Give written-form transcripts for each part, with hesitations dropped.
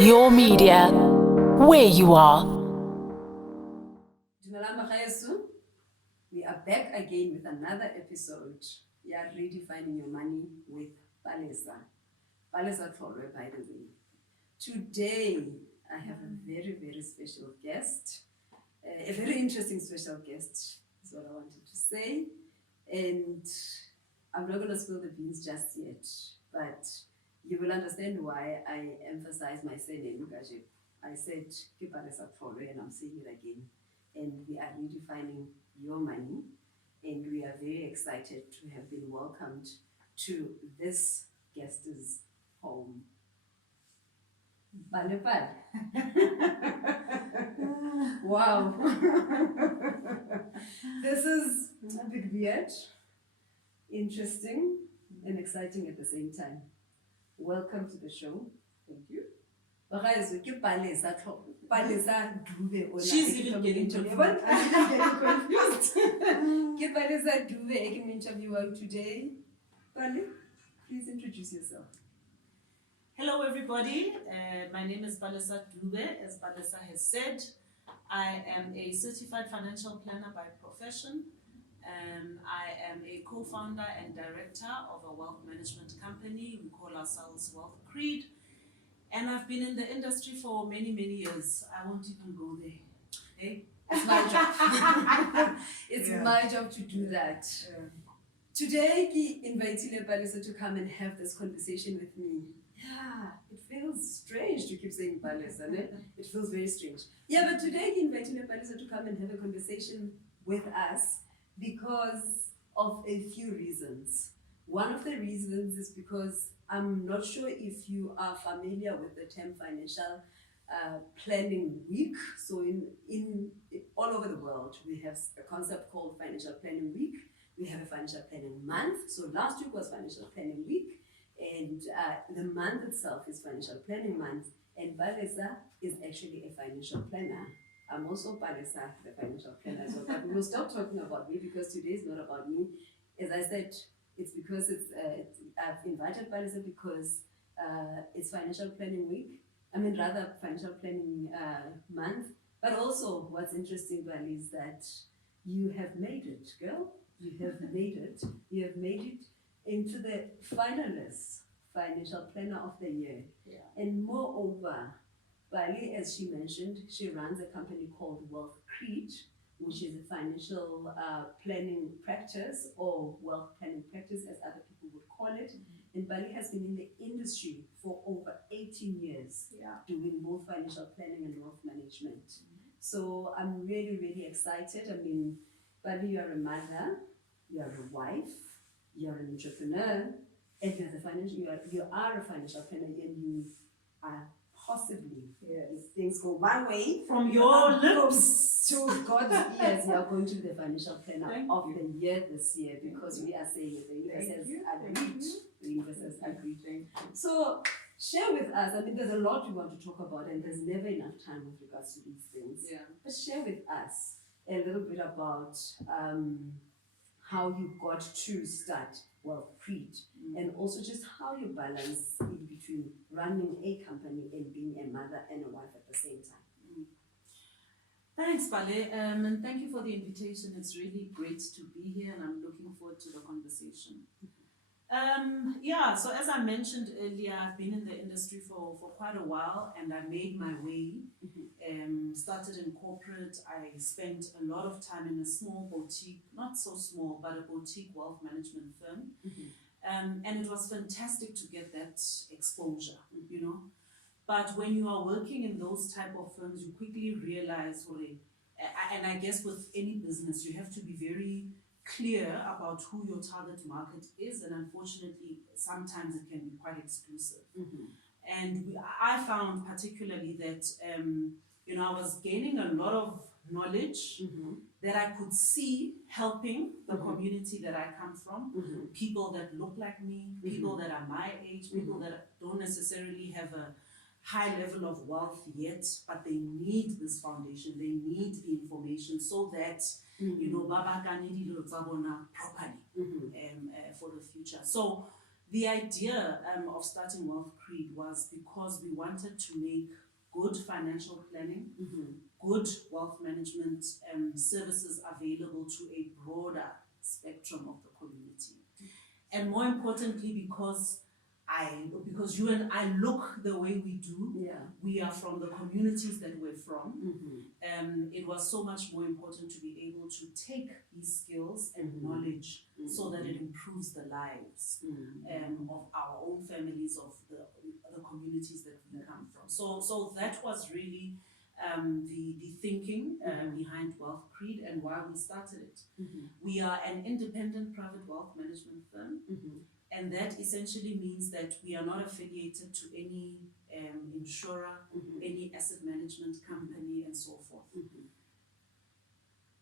your media, where you are. We are back again with another episode. We are redefining your money with Palesa. Palesa Dube, by the way. Today, I have a very, very special guest. A very interesting special guest is what I wanted to say. And I'm not going to spill the beans just yet, but you will understand why I emphasize my surname. I said Palesa Dube, and I'm saying it again. And we are redefining your money, and we are very excited to have been welcomed to this guest's home. Balepal. Wow. This is a bit weird, interesting, and exciting at the same time. Welcome to the show. Thank you. Palesa Dube. She's even getting confused. I'm getting confused. Palesa Dube, I can interview her today. Pale, please introduce yourself. Hello, everybody. My name is Palesa Dube. As Palesa has said, I am a certified financial planner by profession. I am a co-founder and director of a wealth management company. We call ourselves Wealth Creed. And I've been in the industry for many, many years. I won't even go there. Hey, it's my job. It's my job to do that. Today, I invited Palesa to come and have this conversation with me. Yeah, it feels strange to keep saying Palesa. It feels very strange. Yeah, but today I invited Palesa to come and have a conversation with us because of a few reasons. One of the reasons is because I'm not sure if you are familiar with the term financial planning week. So in all over the world, we have a concept called financial planning week. We have a financial planning month. So last week was financial planning week, and the month itself is financial planning month. And Palesa is actually a financial planner. I'm also Palesa, the financial planner as well. But we will stop talking about me because today is not about me. As I said, it's because I've invited Palesa because it's financial planning week. Financial planning month. But also, what's interesting, Bali, is that you have made it, girl. You have made it. You have made it into the finalists, financial planner of the year. Yeah. And moreover, Bali, as she mentioned, she runs a company called Wealth Creed, which is a financial planning practice or wealth planning practice, as other people would call it. Mm-hmm. And Bali has been in the industry for over 18 years, doing both financial planning and wealth management. Mm-hmm. So I'm really, really excited. I mean, Bali, you are a mother, you are a wife, you are an entrepreneur, and you are a financial planner, and you are possibly, if things go my way, from your lips to God's ears, you are going to be the financial planner of the year this year, because we are saying it. The universe has agreed. The universe has agreed. So share with us. I mean, there's a lot we want to talk about, and there's never enough time with regards to these things. Yeah. But share with us a little bit about how you got to start Wealth Creed, and also just how you balance in between running a company and being a mother and a wife at the same time. Thanks, Pale, and thank you for the invitation. It's really great to be here, and I'm looking forward to the conversation. So as I mentioned earlier, I've been in the industry for quite a while, and I made my way. Started in corporate. I spent a lot of time in a small boutique, not so small, but a boutique wealth management firm. And it was fantastic to get that exposure, you know. But when you are working in those type of firms, you quickly realize, and I guess with any business, you have to be very clear about who your target market is, and unfortunately, sometimes it can be quite exclusive. And I found particularly that, I was gaining a lot of knowledge that I could see helping the community that I come from, people that look like me, people that are my age, people that don't necessarily have a high level of wealth yet, but they need this foundation, they need the information so that, Baba can properly for the future. So The idea of starting Wealth Creed was because we wanted to make good financial planning, good wealth management services available to a broader spectrum of the community. And more importantly, because you and I look the way we do, we are from the communities that we're from. It was so much more important to be able to take these skills and knowledge so that it improves the lives of our own families, of the communities that we come from. So that was really the thinking behind Wealth Creed and why we started it. We are an independent private wealth management firm. And that essentially means that we are not affiliated to any insurer, any asset management company, and so forth.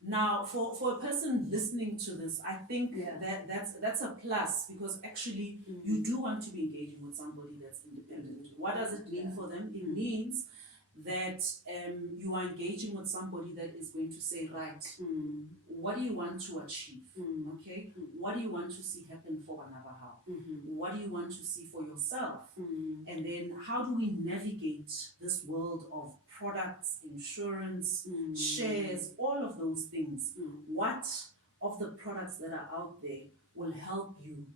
Now, for a person listening to this, I think that's a plus, because actually you do want to be engaging with somebody that's independent. What does it mean for them? It means that you are engaging with somebody that is going to say, right, what do you want to achieve? Okay, what do you want to see happen for Navajo? What do you want to see for yourself? And then how do we navigate this world of products, insurance, shares, all of those things? What of the products that are out there will help you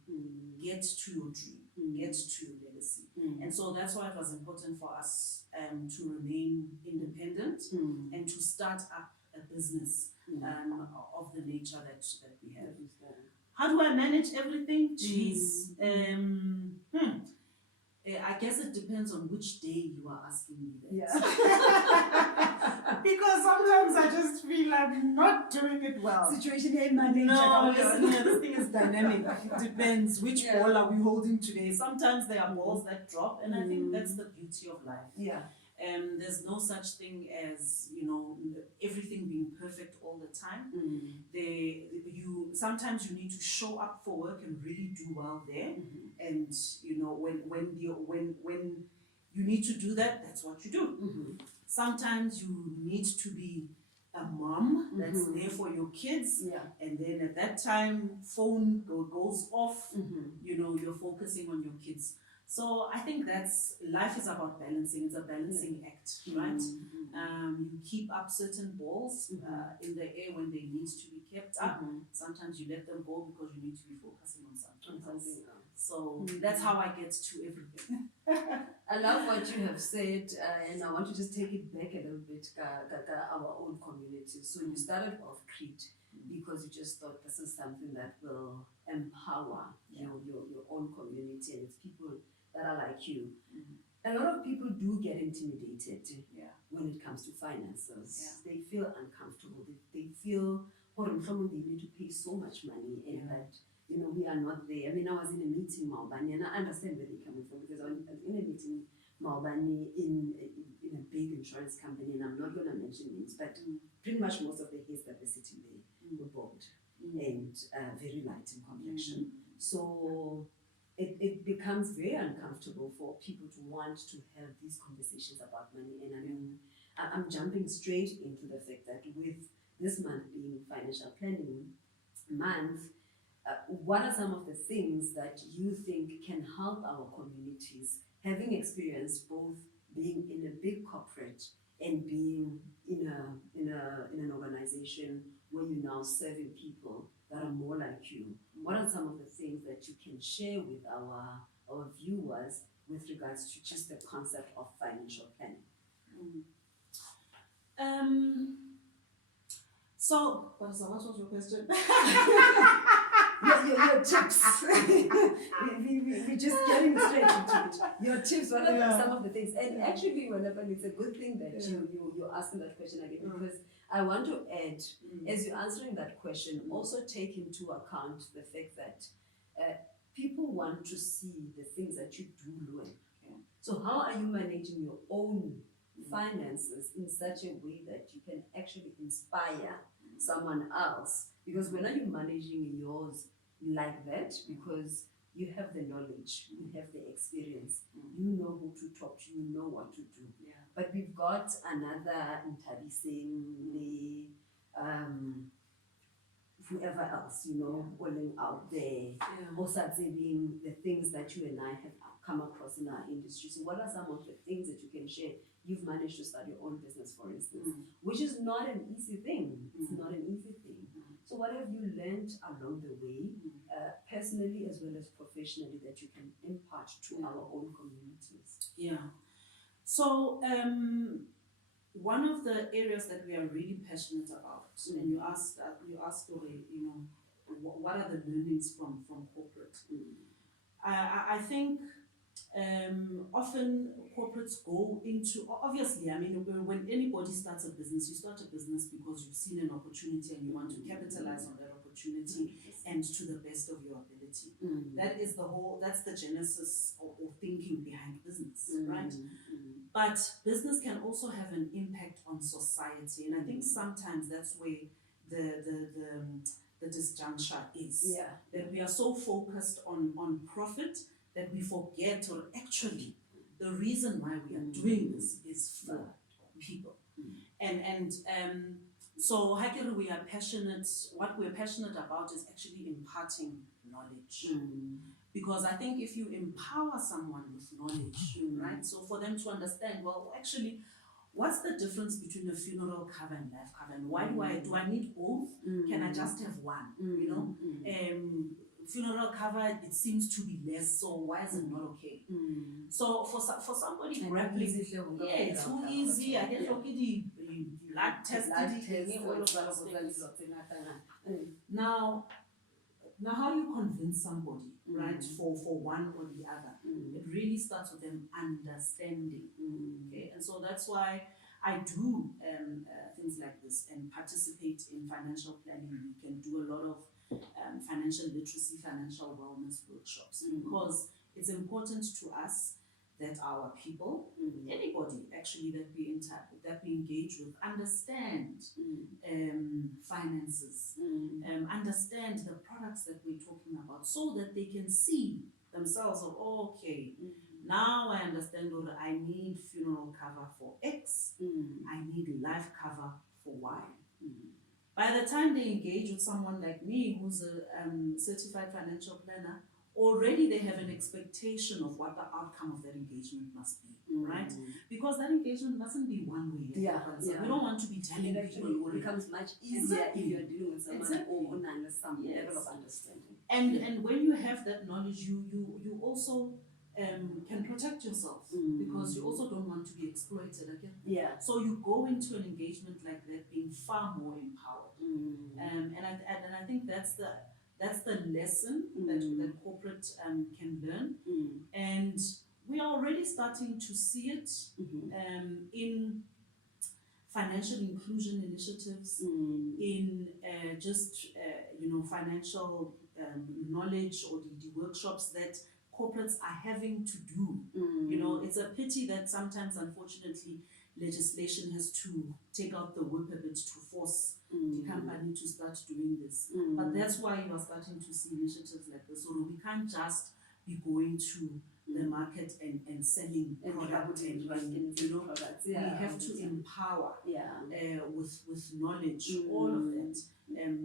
get to your dream, get to your legacy? And so that's why it was important for us to remain independent and to start up a business of the nature that we have. How do I manage everything? Jeez. I guess it depends on which day you are asking me that. Because sometimes I just feel I'm not doing it well. Situation ain't managed. No, listen here, this thing is dynamic. It depends which ball are we holding today. Sometimes there are balls that drop, and I think that's the beauty of life. There's no such thing as, everything being perfect all the time. Sometimes you need to show up for work and really do well there. And when you need to do that, that's what you do. Sometimes you need to be a mom that's there for your kids, and then at that time phone goes off. You're focusing on your kids. So I think life is about balancing. It's a balancing act, right? You keep up certain balls in the air when they need to be kept up. Sometimes you let them go because you need to be focusing on something else. So that's how I get to everything. I love what you have said, and I want to just take it back a little bit, our own community. So you started Wealth Creed because you just thought this is something that will empower your own community, and it's people that are like you. A lot of people do get intimidated when it comes to finances. They feel uncomfortable. They feel, they need to pay so much money, and that we are not there. I mean, I was in a meeting Maubani, and I understand where they're coming from, because I was in a meeting Maubani in a big insurance company, and I'm not going to mention names, but pretty much most of the heads that were sitting there were bald and very light in complexion. So it becomes very uncomfortable for people to want to have these conversations about money. And I mean, I'm jumping straight into the fact that with this month being Financial Planning Month, what are some of the things that you think can help our communities, having experienced both being in a big corporate and being in an organization where you're now serving people that are more like you? What are some of the things that you can share with our viewers with regards to just the concept of financial planning? So, what was your question? Your tips. We're just getting straight into it. Your tips, what are some of the things? And actually, it's a good thing that you're asking that question again, because I want to add, as you're answering that question, also take into account the fact that people want to see the things that you do learn. So how are you managing your own finances in such a way that you can actually inspire someone else? Because when are you managing yours like that? Because you have the knowledge, you have the experience, you know who to talk to, you know what to do. But we've got another Ntabiseng, whoever else, you know, calling out there, Yeah. also being the things that you and I have come across in our industry. So what are some of the things that you can share? You've managed to start your own business, for instance, which is not an easy thing. It's not an easy thing. So what have you learned along the way, personally as well as professionally, that you can impart to our own communities? Yeah. So one of the areas that we are really passionate about, and you asked, you know, what are the learnings from corporate? I think often corporates go into, obviously, I mean, when anybody starts a business, you start a business because you've seen an opportunity and you want to capitalize on that opportunity and to the best of your ability. That is that's the genesis or thinking behind business, right? But business can also have an impact on society, and I think sometimes that's where the disjuncture is. Yeah. That we are so focused on profit that we forget, or actually the reason why we are doing this is for people. And so Hakiri, we are passionate, what we're passionate about is actually imparting knowledge. Because I think if you empower someone with knowledge, right, so for them to understand, well, actually, what's the difference between a funeral cover and life cover, and why do I need both? Can I just have one? You know, funeral cover, it seems to be less, so why is it not okay? So for somebody grappling, it's too easy. I get the blood test, all of those things. Now, how do you convince somebody, right, for one or the other? It really starts with them understanding. Okay, and so that's why I do things like this and participate in financial planning. We can do a lot of financial literacy, financial wellness workshops, because it's important to us that our people, anybody actually that we engage with, understand finances, understand the products that we're talking about, so that they can see themselves of, oh, okay, now I understand that I need funeral cover for X, I need life cover for Y. By the time they engage with someone like me, who's a certified financial planner, already they have an expectation of what the outcome of that engagement must be, right? Because that engagement mustn't be one way. We don't want to be telling people. It becomes much easier if you're dealing with someone who understands some level of understanding. And when you have that knowledge, you also can protect yourself, because you also don't want to be exploited again. So you go into an engagement like that being far more empowered. And I think that's the lesson that corporate can learn. And we are already starting to see it in financial inclusion initiatives, in financial knowledge, or the workshops that corporates are having to do. You know, it's a pity that sometimes, unfortunately, legislation has to take out the whip a bit to force the company to start doing this. But that's why you are starting to see initiatives like this. So we can't just be going to the market and selling products and products. We have to empower with knowledge, all of that,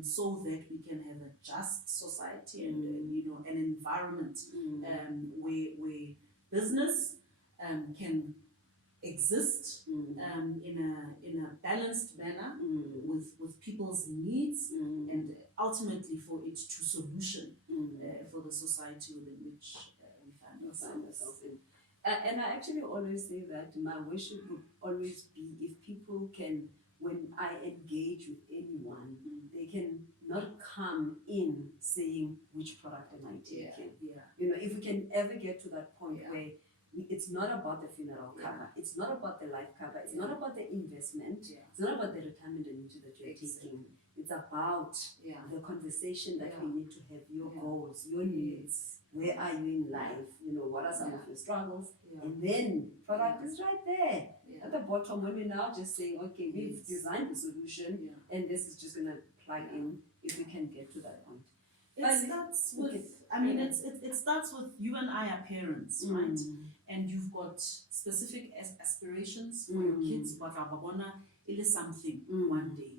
so that we can have a just society and an environment where business can exist in a balanced manner with people's needs, and ultimately for it to solution for the society within which we find ourselves in. And I actually always say that my wish would always be, if people can, when I engage with anyone, they can not come in saying, which product am I taking? You know, if we can ever get to that point where it's not about the funeral cover, it's not about the life cover, it's not about the investment, it's not about the retirement annuity that you're taking. It's about the conversation that we need to have, your goals, your needs, where are you in life, you know, what are some of your struggles, and then product is right there at the bottom, when we're now just saying, okay, we've designed the solution and this is just going to plug in, if we can get to that point. It starts with, it starts with, you and I are parents, right? And you've got specific aspirations for your kids, but Rababona, it is something one day.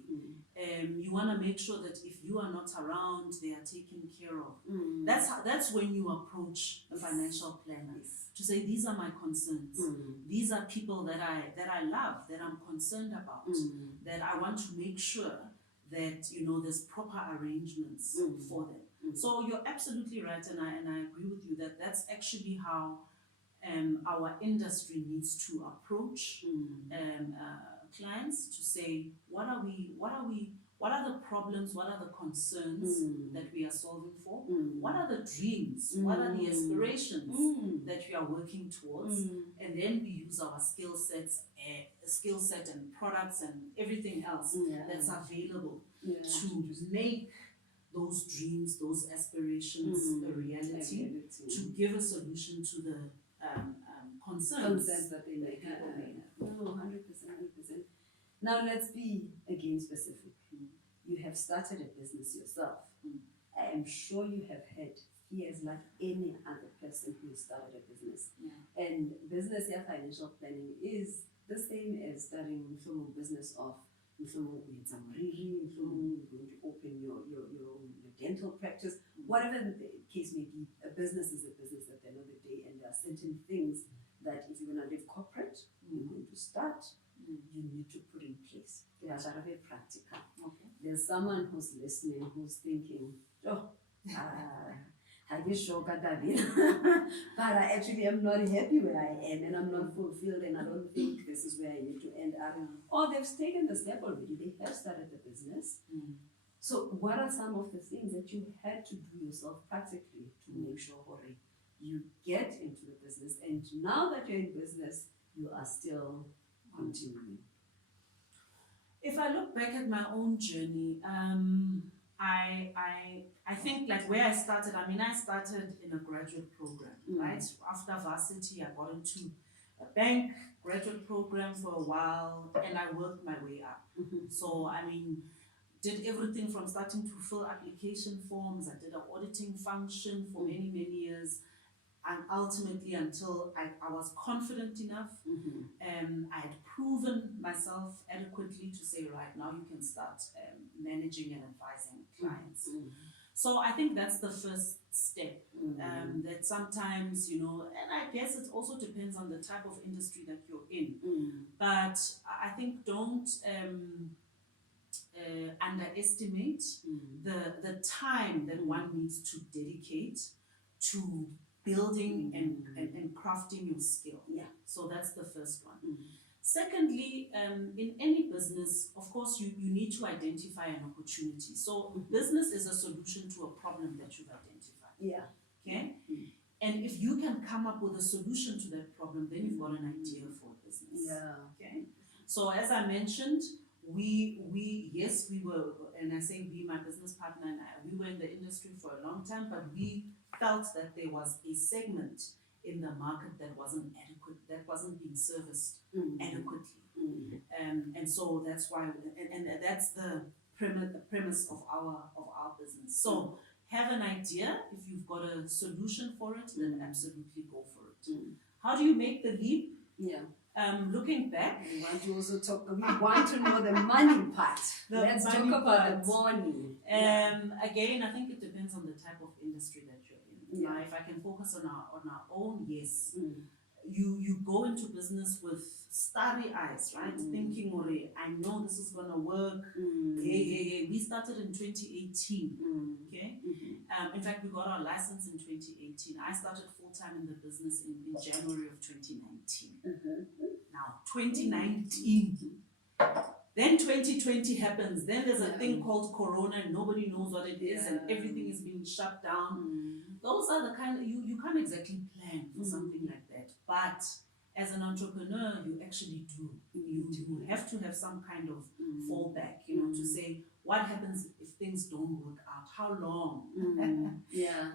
You want to make sure that if you are not around, they are taken care of. Mm. That's when you approach a financial planner to say, these are my concerns. These are people that I love, that I'm concerned about, that I want to make sure that there's proper arrangements for them. So you're absolutely right, and I agree with you that that's actually how our industry needs to approach clients, to say, what are the problems, what are the concerns that we are solving for, what are the dreams, what are the aspirations that we are working towards, and then we use our skill set and products and everything else that's available to make those dreams, those aspirations a reality, to give a solution to the concerns that they may have. No, 100%. Now let's be again specific. You have started a business yourself. I am sure you have had fears like any other person who started a business. And business financial planning is the same as starting a business of you're going to open your dental practice, whatever the case may be. A business is a business at the end of the day, and there are certain things that if you're going to live corporate, you're going to start, you need to put in place. They are very practical. There's someone who's listening who's thinking, I get sure but I actually am not happy where I am, and I'm not fulfilled, and I don't think this is where I need to end up. Or they've taken the step already, they have started the business. So what are some of the things that you had to do yourself practically to make sure you get into the business, and now that you're in business, you are still continuing? If I look back at my own journey, I think like where I started, I started in a graduate program, right? After varsity, I got into a bank graduate program for a while, and I worked my way up. So, did everything from starting to fill application forms. I did an auditing function for many, many years. And ultimately, until I was confident enough, I had proven myself adequately to say, right, now you can start managing and advising clients. So I think that's the first step. That sometimes, and I guess it also depends on the type of industry that you're in. But I think don't underestimate the time that one needs to dedicate to building and crafting your skill. So that's the first one. Secondly, in any business, of course, you need to identify an opportunity. So business is a solution to a problem that you've identified. Okay? And if you can come up with a solution to that problem, then you've got an idea for a business. Okay? So as I mentioned, we were, and I say we, my business partner and I, we were in the industry for a long time, but we felt that there was a segment in the market that wasn't adequate, that wasn't being serviced adequately. And so that's why, and that's the premise of our business. So have an idea. If you've got a solution for it, then absolutely go for it. How do you make the leap? Looking back, we want to also we want to know the money part. Let's talk about the money. Again, I think it depends on the type of industry that you're in. Now, if I can focus on our own, yes. You go into business with starry eyes, right? Thinking, I know this is gonna work. We started in 2018. Okay. In fact, we got our license in 2018. I started full-time in the business in January of 2019. Now, 2019. Then 2020 happens. Then there's a thing called Corona, and nobody knows what it is, and everything is being shut down. Those are the kind of, you can't exactly plan for something like that. But as an entrepreneur, you actually do. You have to have some kind of fallback, to say, what happens if things don't work out? How long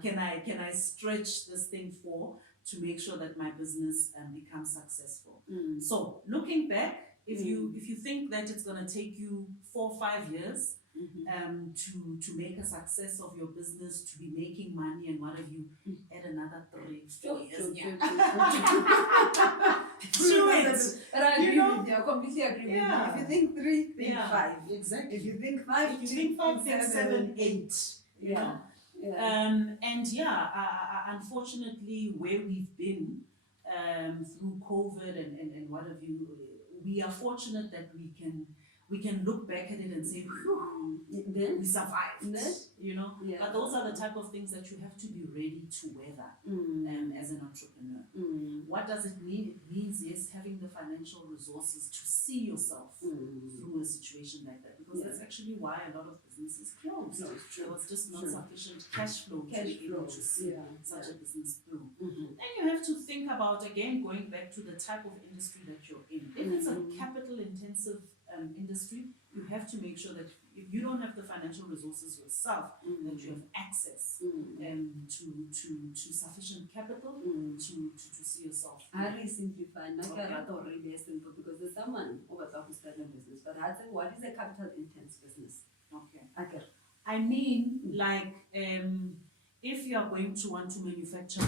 can I stretch this thing for to make sure that my business becomes successful? So looking back, if you think that it's going to take you 4 or 5 years to make a success of your business, to be making money and what have you, add another 3 or 4 years. But I agree with you. I completely agree with you. Yeah. If you think 3, think Yeah. 5. Exactly. If you think 5, If you think 5, think 7, 8. You know? Yeah. Unfortunately, where we've been through COVID and what have you, we are fortunate that we can look back at it and say, whew, we survived, you know. Yeah. But those are the type of things that you have to be ready to weather as an entrepreneur. What does it mean? It means, yes, having the financial resources to see yourself through a situation like that, because that's actually why a lot of businesses closed. No, it's true. There was just not sufficient cash flow to be able to see such a business through. Then you have to think about, again, going back to the type of industry that you're in. If it's a capital intensive industry, you have to make sure that if you don't have the financial resources yourself, that you have access to sufficient capital to see yourself. Highly simplified. Not really simple, because there's someone over who start a business, but I'd say, what is a capital intense business? Okay. I mean, like, if you are going to want to manufacture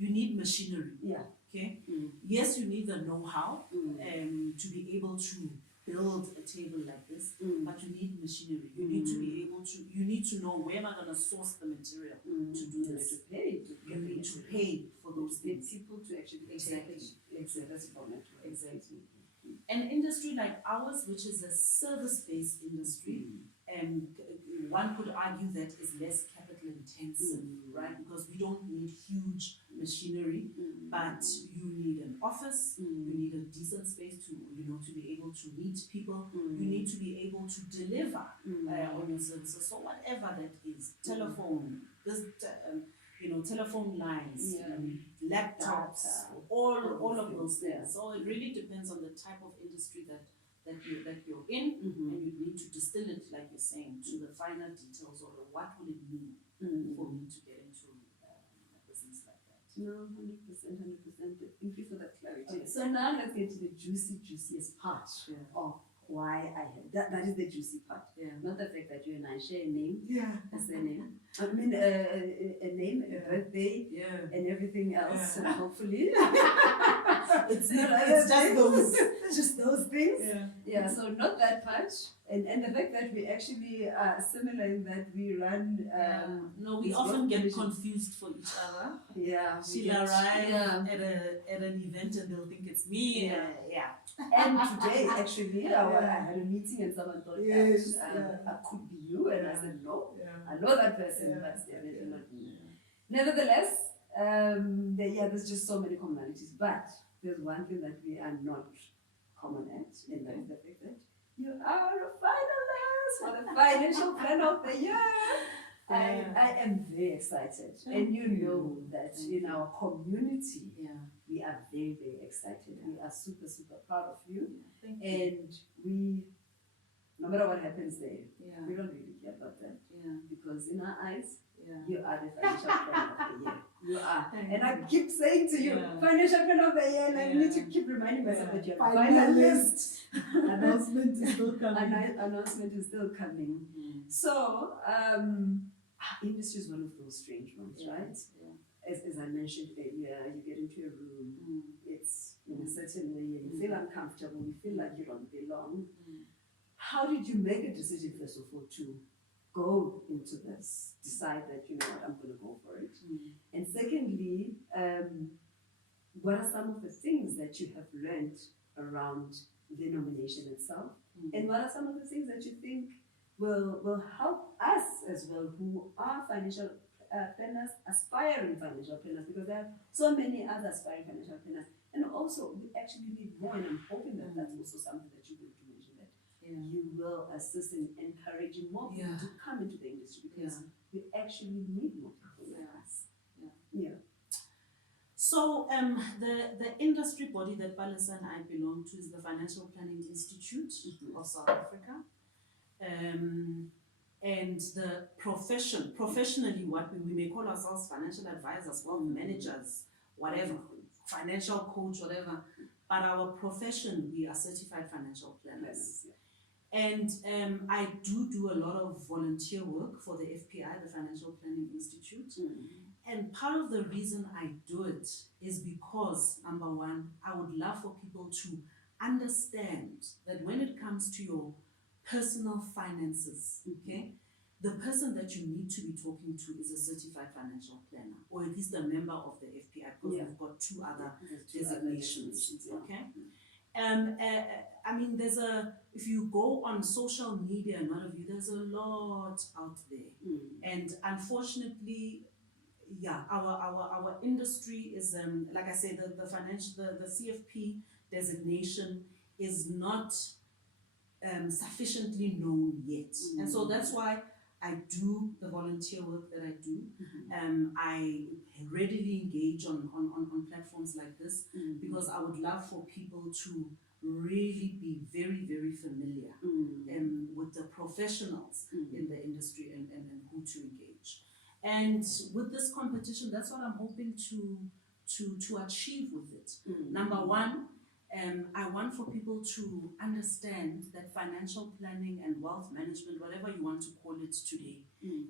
you need machinery. Yeah. Okay. Yes, you need the know-how to be able to build a table like this, but you need machinery. You need to be able to. You need to know where am I going to source the material to do this. You need to pay for those things. People to actually Exactly. Exactly. An industry like ours, which is a service-based industry, and one could argue that is less capital intensive, right? Because we don't need huge machinery, but you need an office, you need a decent space to be able to meet people, you need to be able to deliver on your services. So whatever that is, telephone, telephone lines, laptops, all of those things. So it really depends on the type of industry that you're in, and you need to distill it, like you're saying, to the finer details of what will it mean for me to get into a business like that. No, 100%. Thank you for that clarity. Okay, so now let's get to the juiciest part of why I had that is the juicy part. Not the fact that you and I share a name, a surname. I mean a name, a birthday, and everything else. And hopefully, it's not. It's just those things. So not that much, and the fact that we actually are similar in that we run. No, we often get confused for each other. She'll arrive at an event and they'll think it's me. And today, actually, I had a meeting and someone thought that I could be you, and I said no. I know that person, but definitely not me. Nevertheless, there's just so many commonalities. But there's one thing that we are not common at, and that is the fact that you are a finalist for the financial plan of the year. I am very excited, and you know that in our community, we are very, very excited. We are super, super proud of you, and we, no matter what happens there, we don't really care about that, because in our eyes, you are the financial plan of the year. You are, and I keep saying to you, financial plan of the year, and I need to keep reminding myself that you're a finalist. Announcement is still coming. Announcement is still coming. So, industry is one of those strange ones, right? As I mentioned earlier, you get into a room, it's in a certain way, and you feel uncomfortable, you feel like you don't belong. How did you make a decision, first of all, to go into this, decide that, you know what, I'm going to go for it? And secondly, what are some of the things that you have learned around the nomination itself? And what are some of the things that you think will help us as well, who are financial planners, aspiring financial planners, because there are so many other aspiring financial planners, and also we actually need more, and I'm hoping that that's also something that you will mention, that you will assist in encouraging more people to come into the industry, because we actually need more people like us. So the industry body that Palesa and I belong to is the Financial Planning Institute of South Africa. And the professionally, what we may call ourselves financial advisors, wealth managers, whatever, financial coach, whatever, but our profession, we are certified financial planners. And I do a lot of volunteer work for the FPI, the Financial Planning Institute. And part of the reason I do it is because, number one, I would love for people to understand that when it comes to your personal finances, okay, the person that you need to be talking to is a certified financial planner, or at least a member of the FPI, because we've got two other designations, okay? I mean, if you go on social media, none of you, there's a lot out there. And unfortunately, yeah, our industry is, like I said, the CFP designation is not sufficiently known yet. And so that's why I do the volunteer work that I do. I readily engage on platforms like this because I would love for people to really be very, very familiar with the professionals in the industry and who to engage. And with this competition, that's what I'm hoping to achieve with it. Number one, I want for people to understand that financial planning and wealth management, whatever you want to call it today,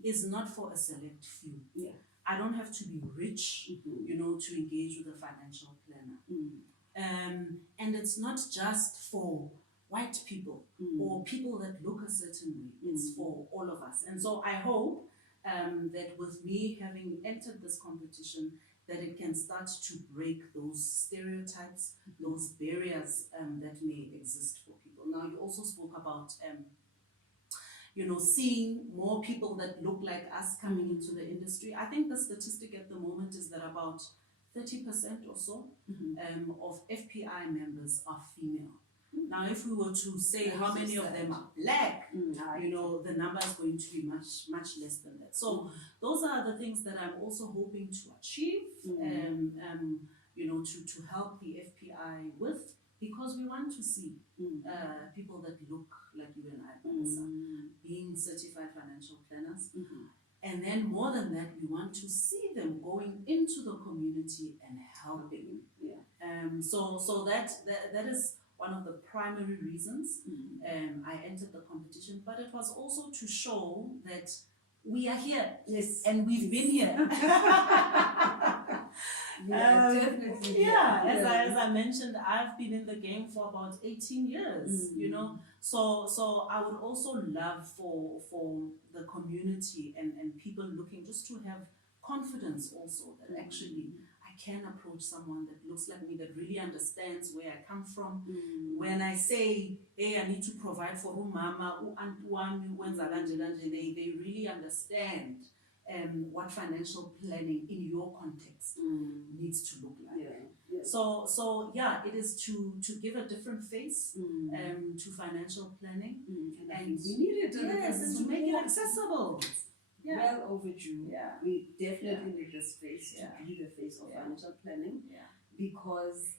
is not for a select few. Yeah. I don't have to be rich, to engage with a financial planner. And it's not just for white people or people that look a certain way. It's for all of us. And so I hope that with me having entered this competition, that it can start to break those stereotypes, those barriers that may exist for people. Now, you also spoke about, seeing more people that look like us coming into the industry. I think the statistic at the moment is that about 30% or so of FPI members are female. Now, if we were to say how many of them are black, the number is going to be much, much less than that. So those are the things that I'm also hoping to achieve, to help the FPI with, because we want to see people that look like you and I, Palesa, being certified financial planners. And then more than that, we want to see them going into the community and helping. So that is one of the primary reasons I entered the competition, but it was also to show that we are here. Yes. And we've been here. Definitely. As I mentioned, I've been in the game for about 18 years, So I would also love for the community and people looking just to have confidence also that actually I can approach someone that looks like me, that really understands where I come from. When I say, hey, I need to provide for umama, they really understand what financial planning in your context needs to look like. So it is to give a different face to financial planning, and we need it. Yes, and to make it accessible. Well overdue. We definitely need this face Yeah. to be the face of financial planning, Yeah. because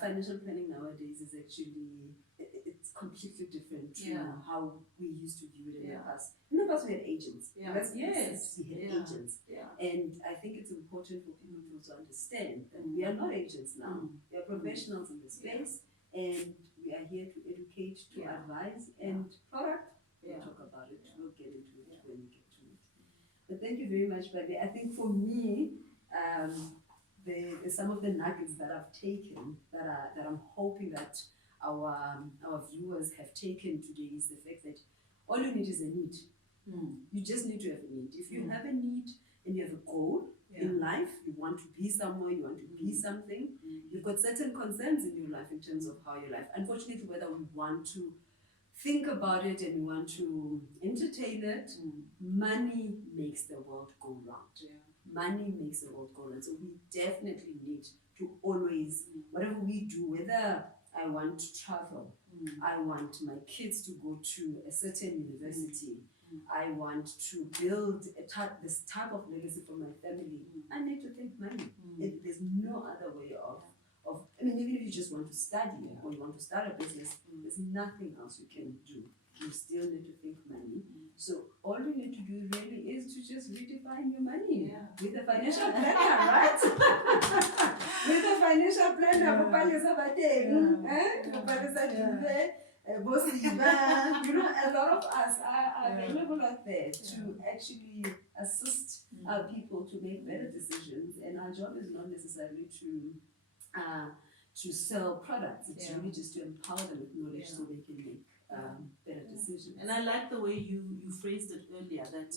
financial planning nowadays is actually, it's completely different to how we used to view it in the past. In the past we had agents. Yeah. Let's be Yes. honest, we had agents. And I think it's important for people to also understand that we are not agents now. We are professionals in the space, and we are here to educate, to advise, and product. We'll talk about it. We'll get into it when we get to it. But thank you very much, Babi. I think for me, some of the nuggets that I've taken that I'm hoping that our viewers have taken today is the fact that all you need is a need. You just need to have a need. If you have a need and you have a goal in life, you want to be somewhere, you want to be something, you've got certain concerns in your life in terms of how your life, unfortunately, whether we want to think about it and we want to entertain it, money makes the world go round. Money makes the world go round. So we definitely need to always, whatever we do, whether I want to travel, I want my kids to go to a certain university, I want to build this type of legacy for my family, I need to think money. There's no other way of, even if you just want to study or you want to start a business, there's nothing else you can do. You still need to think money. So all you need to do really is to just redefine your money with a financial planner, right? With a financial planner, Palesa Dube, you know, a lot of us are available out there to actually assist our people to make better decisions, and our job is not necessarily to sell products. It's really just to empower them with knowledge so they can make better decisions. And I like the way you phrased it earlier, that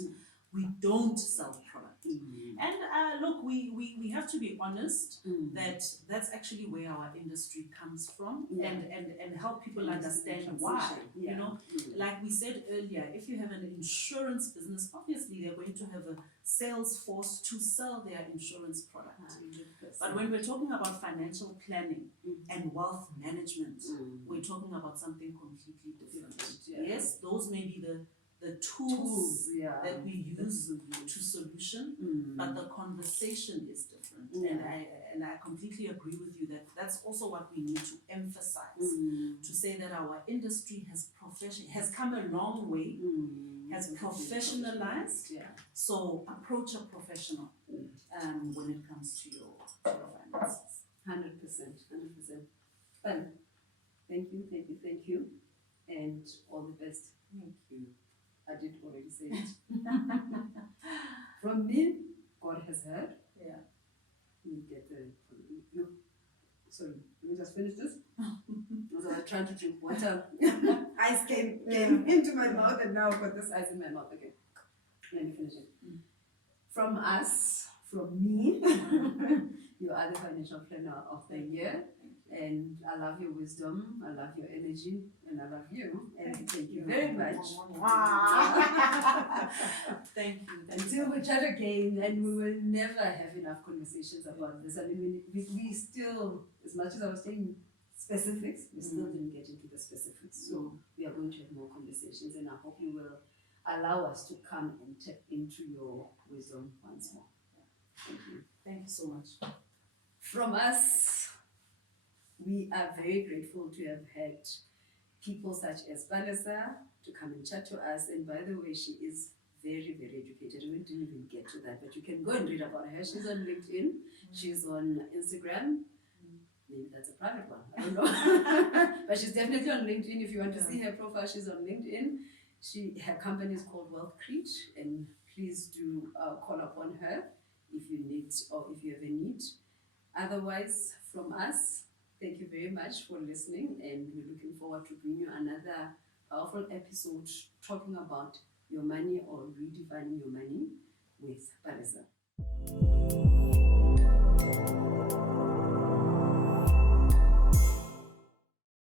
we don't sell products. And look, we have to be honest that that's actually where our industry comes from, and help people understand why. You know, like we said earlier, if you have an insurance business, obviously they're going to have a sales force to sell their insurance product. 100%. But when we're talking about financial planning and wealth management, we're talking about something completely different. Yes, those may be the tools that we use to solution, but the conversation is different. And I completely agree with you that that's also what we need to emphasize, to say that our industry has come a long way, has professionalized. So approach a professional when it comes to your finances. 100%. Well, thank you, and all the best. Thank you. I did already say it. From me, God has heard. You get sorry, let me just finish this. Because I was trying to drink water. Ice came into my mouth, and now I've got this ice in my mouth again. Let me finish it. From us, from me, you are the financial planner of the year. And I love your wisdom, I love your energy, and I love you. And thank you very much. Thank you. Until we chat again, and we will never have enough conversations about this. I mean, we still, as much as I was saying specifics, we still didn't get into the specifics. So we are going to have more conversations, and I hope you will allow us to come and tap into your wisdom once more. Thank you. Thank you so much. From us, we are very grateful to have had people such as Palesa to come and chat to us. And by the way, she is very, very educated. We didn't even get to that, but you can go and read about her. She's on LinkedIn. She's on Instagram. Maybe that's a private one. I don't know. But she's definitely on LinkedIn. If you want to see her profile, she's on LinkedIn. Her company is called Wealth Create, and please do call upon her if you need or if you have a need. Otherwise, from us, thank you very much for listening, and we're looking forward to bring you another powerful episode talking about your money or redefining your money with Palesa.